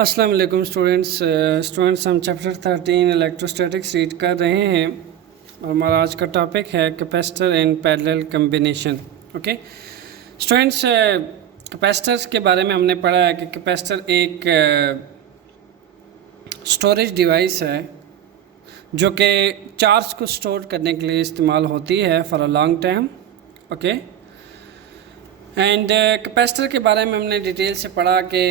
अस्सलाम वालेकुम स्टूडेंट्स हम चैप्टर 13 इलेक्ट्रोस्टैटिक्स रीड कर रहे हैं और हमारा आज का टॉपिक है capacitor and parallel combination. Okay students, capacitors के बारे में हमने पढ़ा है कि कैपेसिटर एक स्टोरेज डिवाइस है जो कि चार्ज को स्टोर करने के लिए इस्तेमाल होती है for a long time. Okay and capacitor के बारे में हमने डिटेल से पढ़ा कि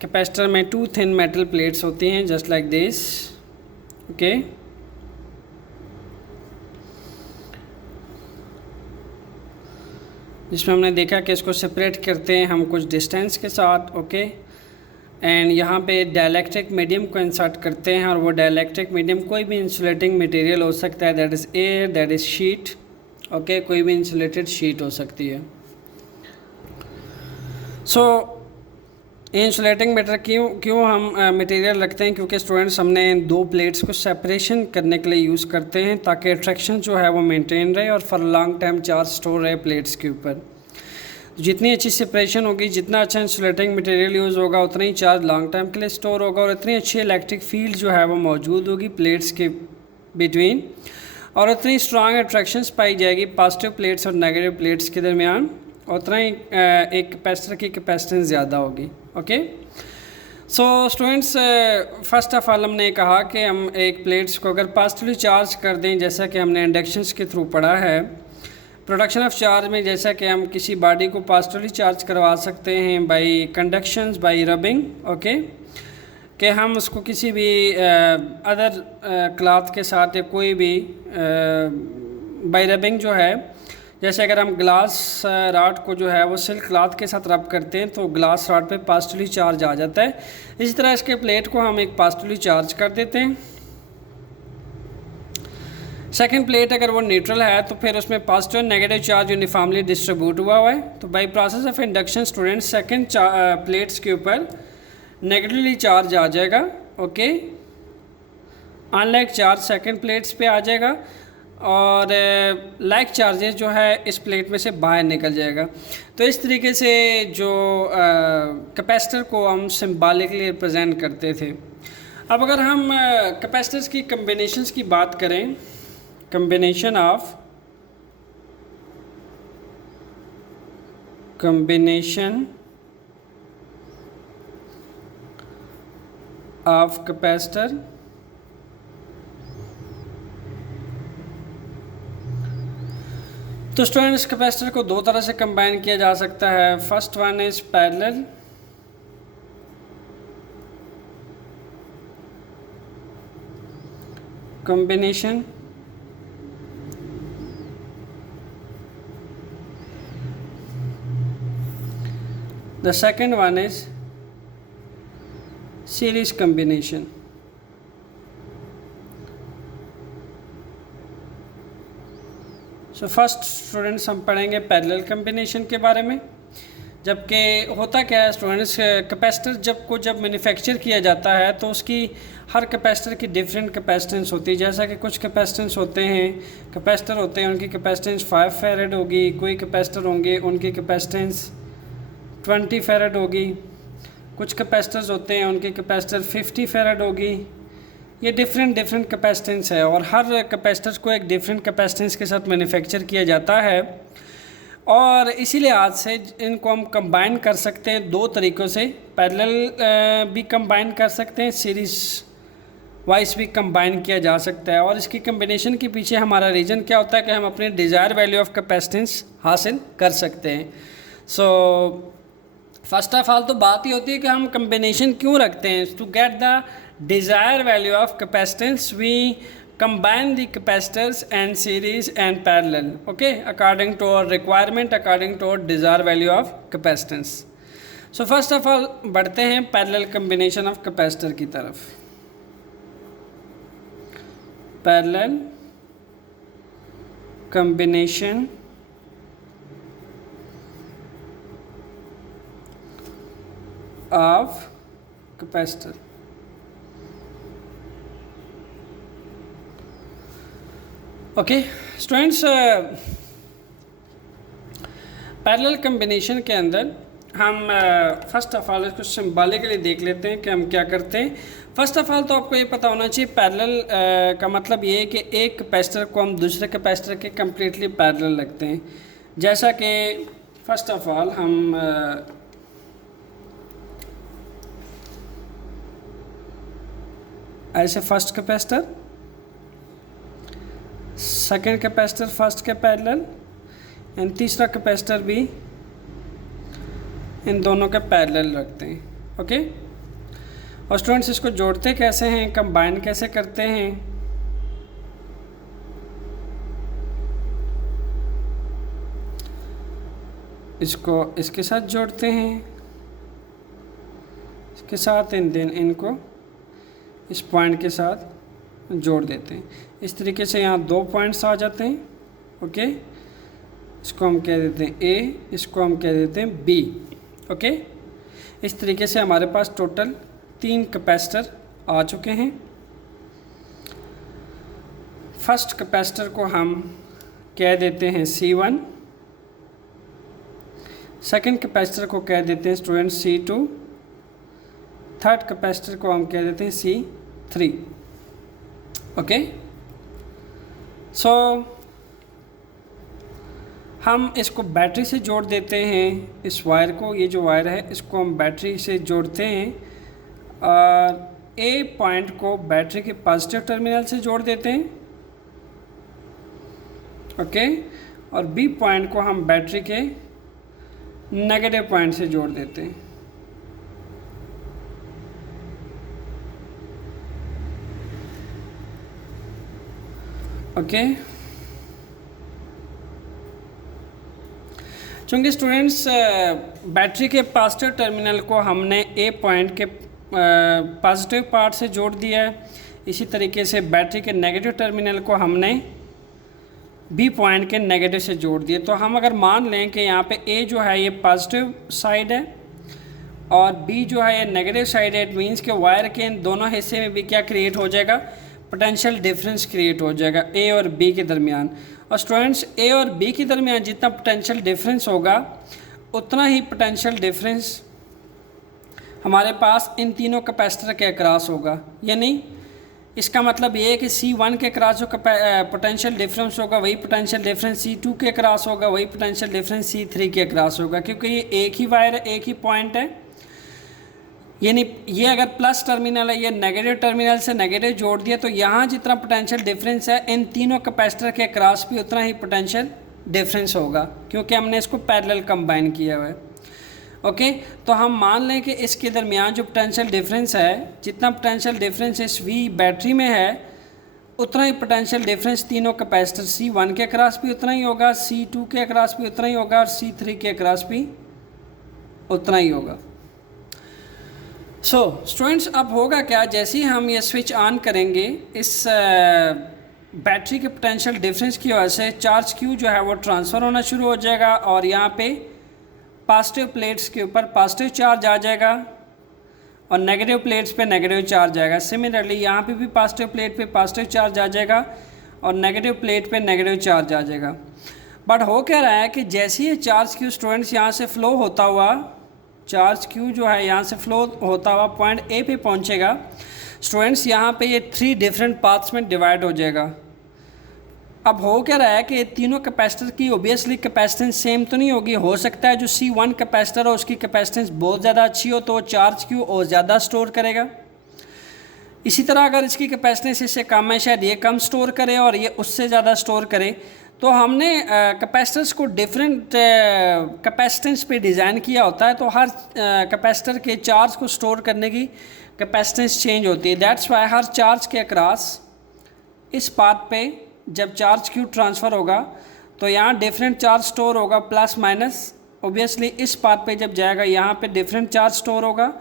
कैपेसिटर में 2 थिन मेटल प्लेट्स होती हैं जस्ट लाइक दिस। ओके जिसमें हमने देखा कि इसको सेपरेट करते हैं हम कुछ डिस्टेंस के साथ। ओके एंड यहाँ पे डाइलेक्ट्रिक मीडियम को इंसर्ट करते हैं और वो डाइलेक्ट्रिक मीडियम कोई भी इंसुलेटिंग मटेरियल हो सकता है, that is air, that is sheet. Okay कोई भी इंसुलेटेड शीट हो सकती है। सो इंसुलेटिंग मटेरियल क्यों हम मटेरियल रखते हैं, क्योंकि स्टूडेंट्स हमने दो प्लेट्स को सेपरेशन करने के लिए यूज़ करते हैं ताकि अट्रैक्शन जो है वो मेंटेन रहे और for long time charge store रहे प्लेट्स के ऊपर। जितनी अच्छी सेपरेशन होगी, जितना अच्छा इंसुलेटिंग मटेरियल यूज़ होगा, उतना ही चार्ज लॉन्ग टाइम के लिए स्टोर होगा और इतनी अच्छी इलेक्ट्रिक फील्ड जो है वो मौजूद होगी प्लेट्स के बिटवीन और उतनी स्ट्रॉन्ग अट्रैक्शंस पाई जाएगी पॉजिटिव प्लेट्स और नेगेटिव प्लेट्स के दरमियान, उतना ही एक कैपेसिटर की कैपेसिटेंस ज़्यादा होगी। Okay so students, first of all हमने कहा कि हम एक प्लेट्स को अगर पॉजिटिवली चार्ज कर दें, जैसा कि हमने इंडक्शंस के थ्रू पढ़ा है प्रोडक्शन ऑफ चार्ज में, जैसा कि हम किसी बॉडी को पॉजिटिवली चार्ज करवा सकते हैं बाई कंडक्शंस, बाई रबिंग। ओके कि हम उसको किसी भी अदर क्लॉथ के साथ या कोई भी बाई रबिंग जो है, जैसे अगर हम ग्लास रॉड को जो है वो सिल्क क्लॉथ के साथ रब करते हैं तो ग्लास रॉड पे पॉजिटिवली चार्ज आ जाता है। इसी तरह इसके प्लेट को हम एक पॉजिटिवली चार्ज कर देते हैं। सेकंड प्लेट अगर वो न्यूट्रल है तो फिर उसमें positive negative charge uniformly distribute हुआ है। तो by process of induction student second plates के ऊपर नेगेटिवली चार्ज आ जाएगा। Okay unlike charge second plates पे आ जाएगा और लाइक चार्जेस जो है इस प्लेट में से बाहर निकल जाएगा। तो इस तरीके से जो कैपेसिटर को हम सिंबॉलिकली रिप्रेजेंट करते थे। अब अगर हम कैपेसिटर्स की कम्बिनेशंस की बात करें, कम्बिनेशन ऑफ कैपेसिटर, तो स्टूडेंट्स कैपेसिटर को दो तरह से कंबाइन किया जा सकता है। First one is parallel combination, the second one is series combination। So first students हम पढ़ेंगे पैरेलल कम्बिनेशन के बारे में। जबकि होता क्या है स्टूडेंट्स, कैपेसिटर जब मैन्युफैक्चर किया जाता है तो उसकी हर कैपेसिटर की डिफरेंट कैपेसिटेंस होती है। जैसा कि कुछ कैपेसिटेंस होते हैं, कैपेसिटर होते हैं उनकी कैपेसिटेंस 5 फैरेड होगी, कोई कैपेसिटर होंगे उनकी कैपेसिटेंस 20 फैरेड होगी, कुछ कैपेसिटर्स होते हैं उनकी कैपेसिटर 50 फैरेड होगी। ये डिफरेंट कैपेसिटेंस है और हर कैपेसिटर को एक डिफरेंट कैपेसिटेंस के साथ मैन्युफैक्चर किया जाता है और इसीलिए आज से इनको हम कंबाइन कर सकते हैं दो तरीक़ों से। पैरेलल भी कंबाइन कर सकते हैं, सीरीज़ वाइज भी कंबाइन किया जा सकता है। और इसकी कम्बिनेशन के पीछे हमारा रीज़न क्या होता है कि हम अपने डिज़ायर वैल्यू ऑफ कैपेसिटेंस हासिल कर सकते हैं। सो फर्स्ट ऑफ ऑल तो बात ही होती है कि हम कम्बिनेशन क्यों रखते हैं। To get the desired value of capacitance we combine the capacitors and series and parallel, okay, according to our requirement, according to our desired value of capacitance। so first of all बढ़ते हैं parallel combination of capacitor की तरफ। parallel combination of capacitor। Okay students, parallel combination के अंदर हम first of all इसको symbolically देख लेते हैं कि हम क्या करते हैं। फर्स्ट ऑफ ऑल तो आपको ये पता होना चाहिए पैरेलल का मतलब ये है कि एक कैपेसिटर को हम दूसरे कैपेसिटर के कम्प्लीटली पैरेलल रखते हैं। जैसा कि फर्स्ट ऑफ ऑल हम ऐसे first capacitor, second capacitor first के पैरेलल एंड तीसरा कैपेसिटर भी इन दोनों के पैरेलल रखते हैं। ओके, और स्टूडेंट्स इसको जोड़ते कैसे हैं, कंबाइन कैसे करते हैं? इसको इसके साथ जोड़ते हैं, इसके साथ इन दिन इनको इस पॉइंट के साथ जोड़ देते हैं। इस तरीके से यहाँ 2 पॉइंट्स आ जाते हैं। ओके, इसको हम कह देते हैं ए, इसको हम कह देते हैं बी। ओके, इस तरीके से हमारे पास टोटल 3 कैपेसिटर आ चुके हैं। फर्स्ट कैपेसिटर को हम कह देते हैं C1, सेकंड कैपेसिटर को कह देते हैं स्टूडेंट C2, थर्ड कैपेसिटर को हम कह देते हैं C3। ओके, सो हम इसको बैटरी से जोड़ देते हैं। इस वायर को, ये जो वायर है इसको हम बैटरी से जोड़ते हैं और ए पॉइंट को बैटरी के पॉजिटिव टर्मिनल से जोड़ देते हैं। ओके, और बी पॉइंट को हम बैटरी के नेगेटिव पॉइंट से जोड़ देते हैं। ओके, चूँकि स्टूडेंट्स बैटरी के पॉजिटिव टर्मिनल को हमने ए पॉइंट के पॉजिटिव पार्ट से जोड़ दिया है, इसी तरीके से बैटरी के नेगेटिव टर्मिनल को हमने बी पॉइंट के नेगेटिव से जोड़ दिया। तो हम अगर मान लें कि यहाँ पे ए जो है ये पॉजिटिव साइड है और बी जो है ये नेगेटिव साइड है, इट मीन्स कि वायर के इन दोनों हिस्से में भी क्या क्रिएट हो जाएगा, पोटेंशियल डिफरेंस क्रिएट हो जाएगा ए और बी के दरमियान। और स्टूडेंट्स ए और बी के दरमियान जितना पोटेंशियल डिफरेंस होगा उतना ही पोटेंशियल डिफरेंस हमारे पास इन तीनों कैपेसिटर के अक्रॉस होगा। यानी इसका मतलब ये है कि C1 के अक्रॉस जो पोटेंशियल डिफरेंस होगा वही पोटेंशियल डिफरेंस C2 के अक्रॉस होगा, वही पोटेंशियल डिफरेंस C3 के अक्रॉस होगा, क्योंकि ये एक ही वायर है, एक ही पॉइंट है। यानी ये अगर प्लस टर्मिनल है, ये नेगेटिव टर्मिनल से नेगेटिव जोड़ दिया, तो यहाँ जितना पोटेंशियल डिफरेंस है इन तीनों कैपेसिटर के अक्रॉस भी उतना ही पोटेंशियल डिफरेंस होगा, क्योंकि हमने इसको पैरेलल कंबाइन किया हुआ है। ओके, तो हम मान लें कि इसके दरमियान जो पोटेंशियल डिफरेंस है, जितना पोटेंशियल डिफरेंस इस V बैटरी में है उतना ही पोटेंशियल डिफरेंस तीनों कैपेसिटर C1 के अक्रॉस भी उतना ही होगा, C2 के अक्रॉस भी उतना ही होगा और C3 के अक्रॉस भी उतना ही होगा। सो स्टूडेंट्स, अब होगा क्या, जैसे ही हम ये स्विच ऑन करेंगे इस बैटरी के पोटेंशियल डिफरेंस की वजह से चार्ज Q जो है वो ट्रांसफ़र होना शुरू हो जाएगा और यहाँ पे पॉजिटिव प्लेट्स के ऊपर पॉजिटिव चार्ज आ जाएगा और नेगेटिव प्लेट्स पे नेगेटिव चार्ज आएगा। सिमिलरली यहाँ पे भी पॉजिटिव प्लेट पे पॉजिटिव चार्ज आ जाएगा और नेगेटिव प्लेट पे नेगेटिव चार्ज आ जाएगा। बट हो क्या रहा है कि जैसे ही चार्ज Q स्टूडेंट्स यहाँ से फ़्लो होता हुआ, चार्ज Q जो है यहाँ से फ़्लो होता हुआ पॉइंट ए पे पहुँचेगा, स्टूडेंट्स यहाँ पे ये 3 डिफरेंट पार्ट्स में डिवाइड हो जाएगा। अब हो क्या रहा है कि तीनों कैपेसिटर की ओबियसली कैपेसिटेंस सेम तो नहीं होगी। हो सकता है जो C1 कैपेसिटर हो उसकी कैपेसिटेंस बहुत ज़्यादा अच्छी हो तो वो चार्ज Q और ज़्यादा स्टोर करेगा। इसी तरह अगर इसकी कैपेसिटेंस इससे कम है, शायद ये कम स्टोर करे और ये उससे ज़्यादा स्टोर करे। तो हमने कैपेसिटर्स को डिफरेंट कैपेसिटेंस पे डिज़ाइन किया होता है, तो हर कैपेसिटर के चार्ज को स्टोर करने की कैपेसिटेंस चेंज होती है। दैट्स वाई हर चार्ज के अक्रॉस इस पाथ पे जब चार्ज Q ट्रांसफ़र होगा तो यहाँ डिफरेंट चार्ज स्टोर होगा प्लस माइनस। ओबियसली इस पाथ पे जब जाएगा यहाँ पे डिफरेंट चार्ज स्टोर होगा,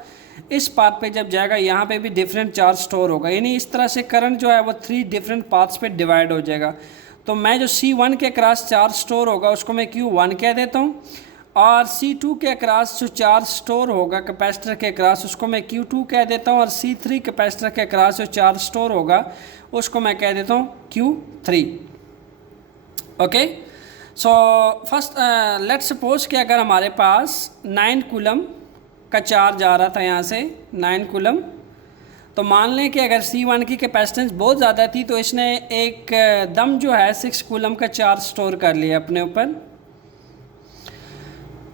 इस पाथ पे जब जाएगा यहाँ पे भी डिफरेंट चार्ज स्टोर होगा। यानी इस तरह से करंट जो है वो 3 डिफरेंट पाथ्स पे डिवाइड हो जाएगा। तो मैं जो C1 के अक्रॉस चार्ज स्टोर होगा उसको मैं Q1 कह देता हूँ और C2 के अक्रॉस जो चार्ज स्टोर होगा कैपेसिटर के अक्रॉस उसको मैं Q2 कह देता हूँ और C3 कैपेसिटर के अक्रॉस जो चार्ज स्टोर होगा उसको मैं कह देता हूँ Q3। Okay, so first let's suppose कि अगर हमारे पास 9 कूलम का चार्ज आ रहा था यहाँ से 9 कूलम, तो मान लें कि अगर C1 की कैपेसिटेंस बहुत ज़्यादा थी तो इसने एक दम जो है 6 कूलम का चार्ज स्टोर कर लिया अपने ऊपर,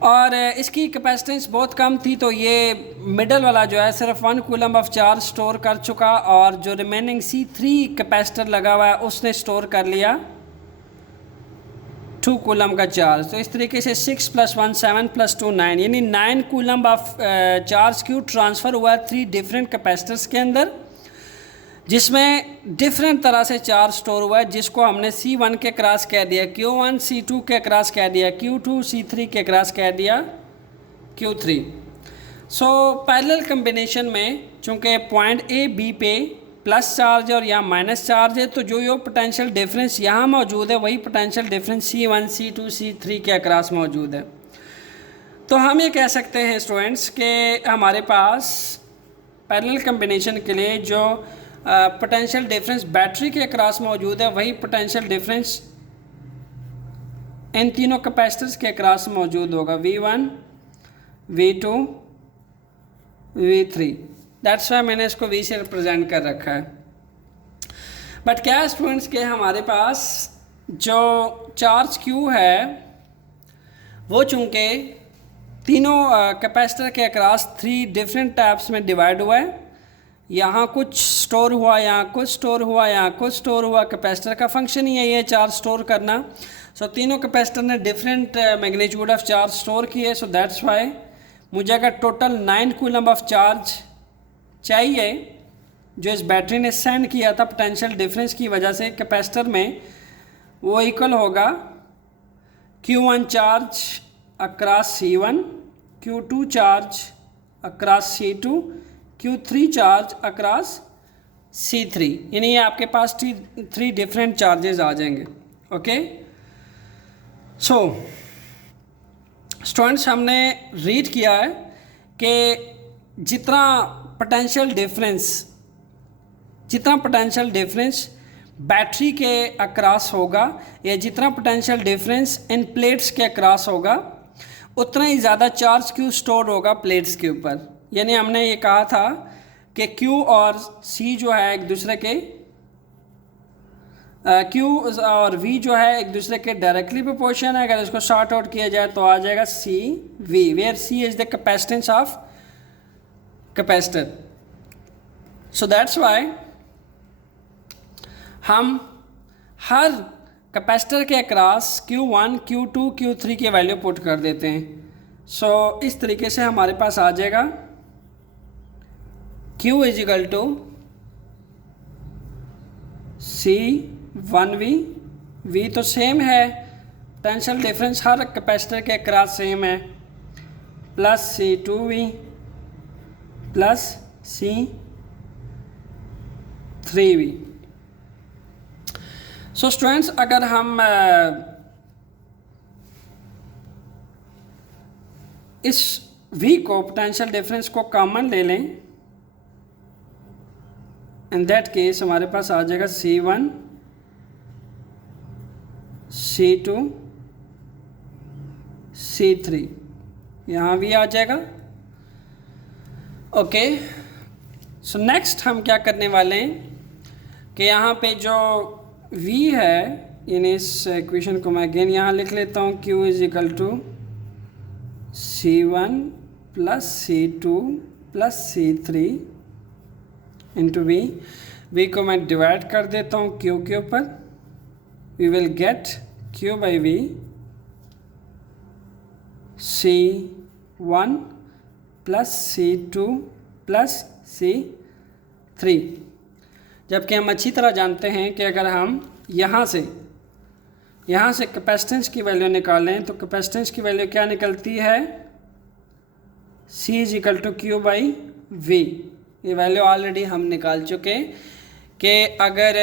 और इसकी कैपेसिटेंस बहुत कम थी तो ये मिडल वाला जो है सिर्फ 1 कूलम ऑफ चार्ज स्टोर कर चुका, और जो रिमेनिंग C3 कैपेसिटर लगा हुआ है उसने स्टोर कर लिया 2 कूलम का चार्ज। तो इस तरीके से 6 + 1 7 + 2 9, यानी 9 coulomb of charge Q transfer हुआ 3 डिफरेंट कैपेसिटर्स के अंदर, जिसमें डिफरेंट तरह से चार्ज स्टोर हुआ है, जिसको हमने C1 के क्रॉस कह दिया Q1, C2 के क्रॉस कह दिया Q2, C3 के क्रॉस कह दिया Q3। सो पैरेलल कम्बिनेशन में चूँकि पॉइंट A B पे प्लस चार्ज है और यहाँ माइनस चार्ज है, तो जो पोटेंशियल डिफरेंस यहाँ मौजूद है वही potential difference C1, C2, C3 के अक्रॉस मौजूद है। तो हम ये कह सकते हैं स्टूडेंट्स कि हमारे पास पैरेलल कम्बिनेशन के लिए जो पोटेंशियल डिफरेंस बैटरी के अक्रॉस मौजूद है वही पोटेंशियल डिफरेंस इन तीनों कैपेसिटर्स के अक्रॉस मौजूद होगा, V1, V2, V3। That's why मैंने इसको V से रिप्रेजेंट कर रखा है। बट क्या है स्टूडेंट्स के हमारे पास जो चार्ज Q है वो चूँकि तीनों कैपेसिटर के अक्रॉस 3 डिफरेंट टाइप्स में डिवाइड हुआ है, यहाँ कुछ स्टोर हुआ, यहाँ कुछ स्टोर हुआ, यहाँ कुछ स्टोर हुआ। कैपेसिटर का फंक्शन ही यही है चार्ज स्टोर करना। सो तीनों कैपेसिटर ने different magnitude of charge store किए। सो दैट्स वाई मुझे अगर टोटल 9 कूलम ऑफ चार्ज चाहिए जो इस बैटरी ने सेंड किया था पोटेंशियल डिफरेंस की वजह से कैपेसिटर में, वो इक्वल होगा Q1 charge across C1, Q2 charge across C2, Q3 charge across C3, यानी ये आपके पास 3 डिफरेंट चार्जेस आ जाएंगे। ओके, सो स्टूडेंट्स हमने रीड किया है कि जितना पोटेंशियल डिफरेंस बैटरी के अक्रॉस होगा या जितना पोटेंशियल डिफरेंस इन प्लेट्स के अक्रॉस होगा उतना ही ज़्यादा चार्ज Q स्टोर होगा प्लेट्स के ऊपर। यानी हमने ये कहा था कि Q और C जो है एक दूसरे के Q और V जो है एक दूसरे के डायरेक्टली प्रोपोर्शन है। अगर इसको शॉर्ट आउट किया जाए तो आ जाएगा CV, where C is the capacitance of capacitor. So that's why हम हर कैपेसिटर के अक्रॉस Q1, Q2, Q3 की वैल्यू पुट कर देते हैं। सो इस तरीके से हमारे पास आ जाएगा Q = C1V, V तो सेम है, पोटेंशियल डिफरेंस हर कैपेसिटर के अक्रॉस सेम है, plus C2V plus C3V। So students अगर हम इस V को पोटेंशियल डिफरेंस को कॉमन ले लें, इन दैट केस हमारे पास आ जाएगा C1, C2, C3, यहाँ भी आ जाएगा। ओके, सो नेक्स्ट हम क्या करने वाले हैं कि यहाँ पे जो V है, इन इस इक्वेशन को मैं अगेन यहाँ लिख लेता हूँ, Q = C1 + C2 + C3 into V को मैं डिवाइड कर देता हूँ Q के ऊपर। We will get Q/V C1 + C2 + C3, जबकि हम अच्छी तरह जानते हैं कि अगर हम यहाँ से कैपेसिटेंस की वैल्यू निकालें तो कैपेसिटेंस की वैल्यू क्या निकलती है, C = Q/V। ये वैल्यू ऑलरेडी हम निकाल चुके कि अगर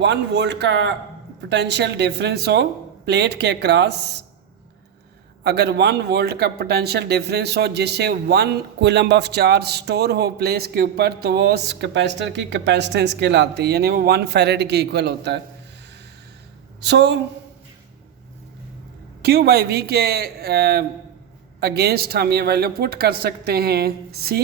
1 वोल्ट का पोटेंशियल डिफरेंस हो प्लेट के अक्रॉस, अगर 1 वोल्ट का पोटेंशियल डिफरेंस हो जिससे 1 कूलम ऑफ चार्ज स्टोर हो प्लेस के ऊपर, तो वो उस कैपेसिटर की कैपेसिटेंस कहलाती है, यानी वो 1 फैरेड के इक्वल होता है। सो Q बाई वी के अगेंस्ट हम ये वैल्यू पुट कर सकते हैं C।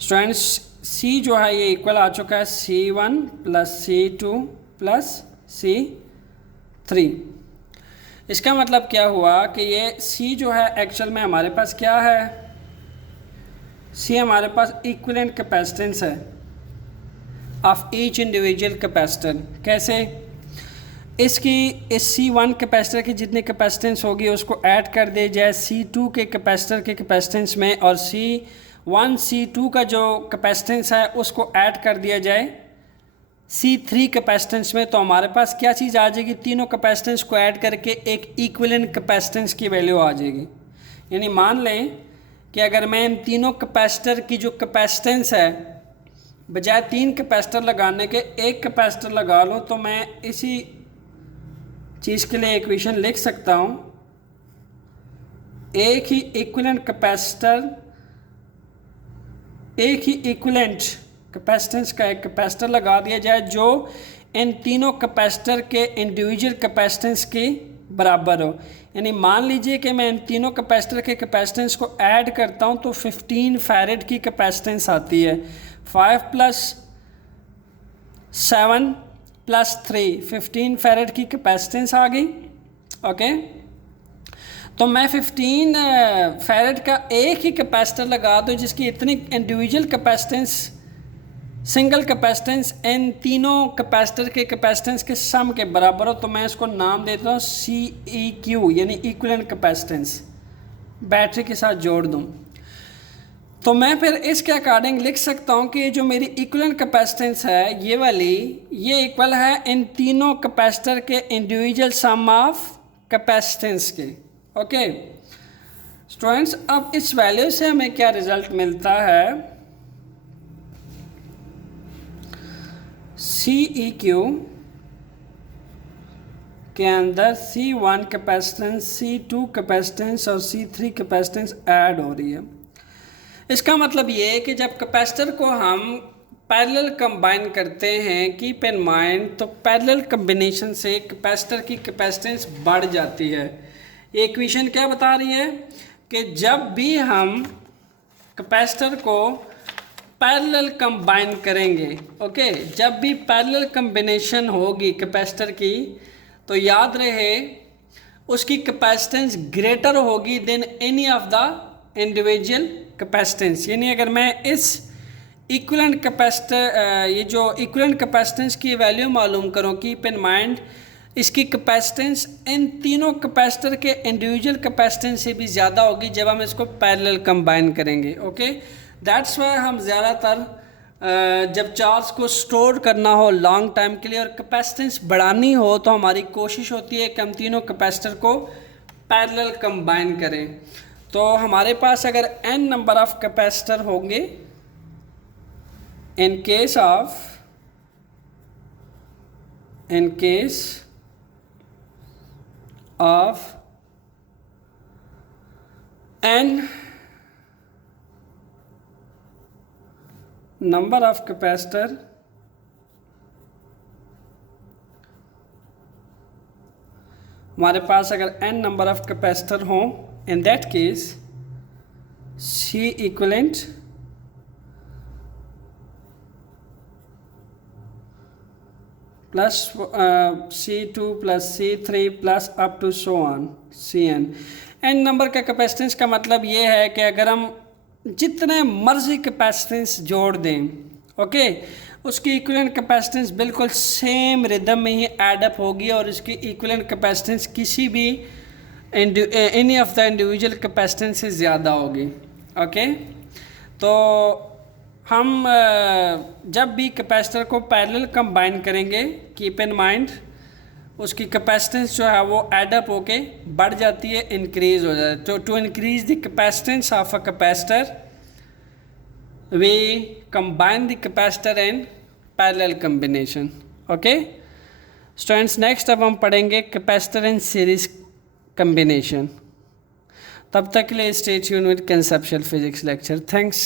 स्टूडेंट्स C जो है ये इक्वल आ चुका है C1 plus C2 plus C3। इसका मतलब क्या हुआ कि ये C जो है एक्चुअल में हमारे पास क्या है, C हमारे पास इक्विवेलेंट कैपेसिटेंस है ऑफ ईच इंडिविजुअल कैपेसिटर। कैसे, इसकी इस C1 कैपेसिटर की जितनी कैपेसिटेंस होगी उसको ऐड कर दे जाए C2 के कैपेसिटर के कैपेसिटेंस में, और C1 C2 का जो कैपेसिटेंस है उसको ऐड कर दिया जाए C3 कैपेसिटेंस में, तो हमारे पास क्या चीज़ आ जाएगी, तीनों कैपेसिटेंस को ऐड करके एक इक्विवेलेंट कैपेसिटेंस की वैल्यू आ जाएगी। यानी मान लें कि अगर मैं इन तीनों कैपेसिटर की जो कैपेसिटेंस है बजाय 3 कैपेसिटर लगाने के 1 कैपेसिटर लगा लूँ, तो मैं इसी चीज़ के लिए इक्वेशन लिख सकता हूँ, एक ही इक्विवेलेंट कैपेसिटेंस का एक कैपेसिटर लगा दिया जाए जो इन तीनों कैपेसिटर के इंडिविजुअल कैपेसिटेंस के बराबर हो। यानी मान लीजिए कि मैं इन तीनों कैपेसिटर के कैपेसिटेंस को ऐड करता हूं तो 15 फैरेड की कैपेसिटेंस आती है। 5 प्लस 7 प्लस 3 15 फैरेड की कैपेसिटेंस आ गई। ओके, तो मैं 15 फैरेड का एक ही कैपेसिटर लगा दूं जिसकी इतनी इंडिविजुअल कैपेसिटेंस, सिंगल कैपेसिटेंस इन तीनों कैपेसिटर के कैपेसिटेंस के सम के बराबर हो, तो मैं इसको नाम देता हूँ CEQ यानी इक्विवेलेंट कैपेसिटेंस, बैटरी के साथ जोड़ दूँ। तो मैं फिर इसके अकॉर्डिंग लिख सकता हूँ कि जो मेरी इक्विवेलेंट कैपेसिटेंस है ये वाली, ये इक्वल है इन तीनों कैपेसिटर के इंडिविजुअल सम ऑफ कैपेसिटेंस के। ओके स्टूडेंट्स, अब इस वैल्यू से हमें क्या रिजल्ट मिलता है, CEQ के अंदर C1 कैपेसिटेंस, C2 कैपेसिटेंस और C3 कैपेसिटेंस ऐड हो रही है। इसका मतलब ये है कि जब कैपेसिटर को हम पैरेलल कंबाइन करते हैं, कीप इन माइंड, तो पैरेलल कम्बिनेशन से कैपेसिटर की कैपेसिटेंस बढ़ जाती है। ये इक्वेशन क्या बता रही है कि जब भी हम कैपेसिटर को पैरेलल कंबाइन करेंगे, ओके, जब भी पैरेलल कम्बिनेशन होगी कैपेसिटर की, तो याद रहे उसकी कैपेसिटेंस ग्रेटर होगी then any of the individual capacitance. यानी अगर मैं इस इक्विवेलेंट कैपेसिटर, ये जो इक्विवेलेंट कैपेसिटेंस की वैल्यू मालूम करूँ, कीप इन माइंड इसकी कैपेसिटेंस इन तीनों कैपेसिटर के इंडिविजुअल कैपेसिटेंस से भी ज़्यादा होगी जब हम इसको पैरेलल कंबाइन करेंगे। ओके, दैट्स वाई हम ज़्यादातर जब चार्ज को स्टोर करना हो लॉन्ग टाइम के लिए और कैपेसिटेंस बढ़ानी हो तो हमारी कोशिश होती है कि हम तीनों कैपेसिटर को पैरेलल कंबाइन करें। तो हमारे पास अगर n नंबर ऑफ कैपेसिटर होंगे, in case of n number of capacitor, हमारे पास अगर n नंबर ऑफ कैपेसिटर हों, in that case C equivalent plus C2 plus C3 plus up to so on Cn। n number का capacitance का मतलब ये है कि अगर हम जितने मर्जी कैपेसिटेंस जोड़ दें, ओके, उसकी इक्विवेलेंट कैपेसिटेंस बिल्कुल सेम रिदम में ही ऐड अप होगी और इसकी इक्विवेलेंट कैपेसिटेंस किसी भी any of the individual capacitance से ज़्यादा होगी। ओके, तो हम जब भी कैपेसिटर को पैरेलल कंबाइन करेंगे, कीप इन माइंड उसकी कैपेसिटेंस जो है वो ऐड अप होके बढ़ जाती है, इंक्रीज हो जाती है। To increase the capacitance of a capacitor we combine the capacitor in parallel combination. Okay students, next अब हम पढ़ेंगे कैपेसिटर इन सीरीज कम्बिनेशन। तब तक के लिए stay tuned with conceptual physics lecture. Thanks.